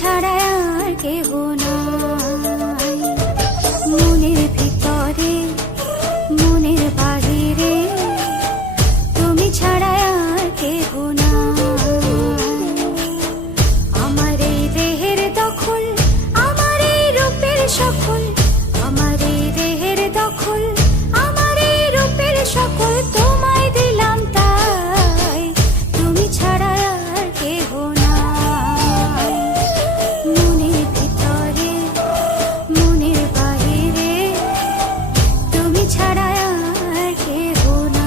ছাড়া আর কেহ নাই। মনের ভিতরে মনের বাহিরে তুমি ছাড়া আর কেহ নাই। আমার এই দেহের দখল, আমার এই রূপের সকল, আমার এই দেহের দখল, আমার এই রূপের সকল তোমায় দিলাম তাই, তুমি ছাড়া আর কেহ নাই। মনের ভিতরে মনের বাহিরে তুমি ছাড়া আর কেহ নাই।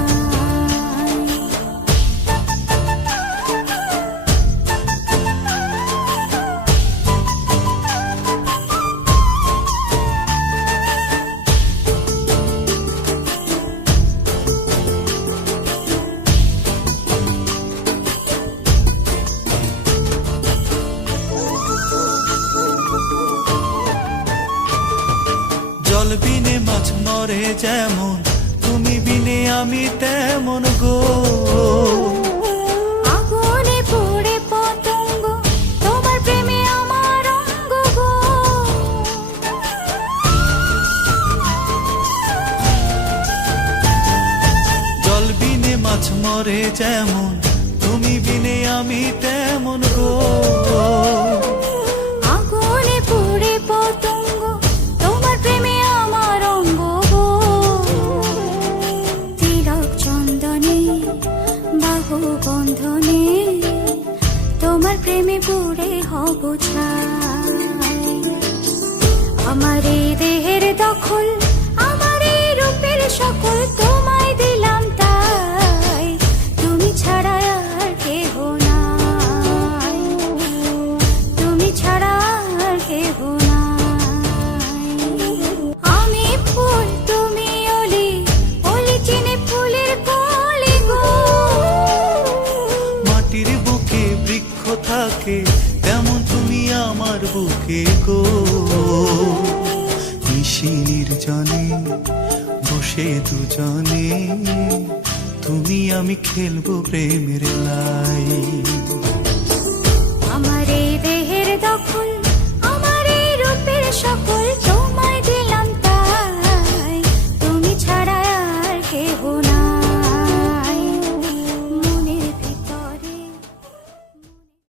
জল বিনে মাছ মরে যেমন, তুমি বিনে আমি তেমন গো। আগুনে পড়ে পতঙ্গ, তোমার প্রেমে আমার অঙ্গ গো। জল বিনে মাছ মরে যেমন, তুমি বিনে আমি তেমন গো। আগুনে পড়ে পতঙ্গ, তোমার প্রেমে আমার অঙ্গ গো। তিলক চন্দনে বাহু বন্ধনে তোমার প্রেমে পড়ে হব ছাই। আমার এই দেহের দখল, আমার এই রূপের সকল তোমায় দিলাম তাই, তুমি ছাড়া আর কেহ নাই, তুমি ছাড়া আর কেহ নাই। আমি ফুল তুমি অলি, অলি চিনে ফুলের কলি গো। মাটির বুকে বৃক্ষ থাকে, তেমন তুমি আমার বুকে গো। নিশি নির্জনে বসে দুজনে, তুমি আমি খেলবো প্রেমের লাই।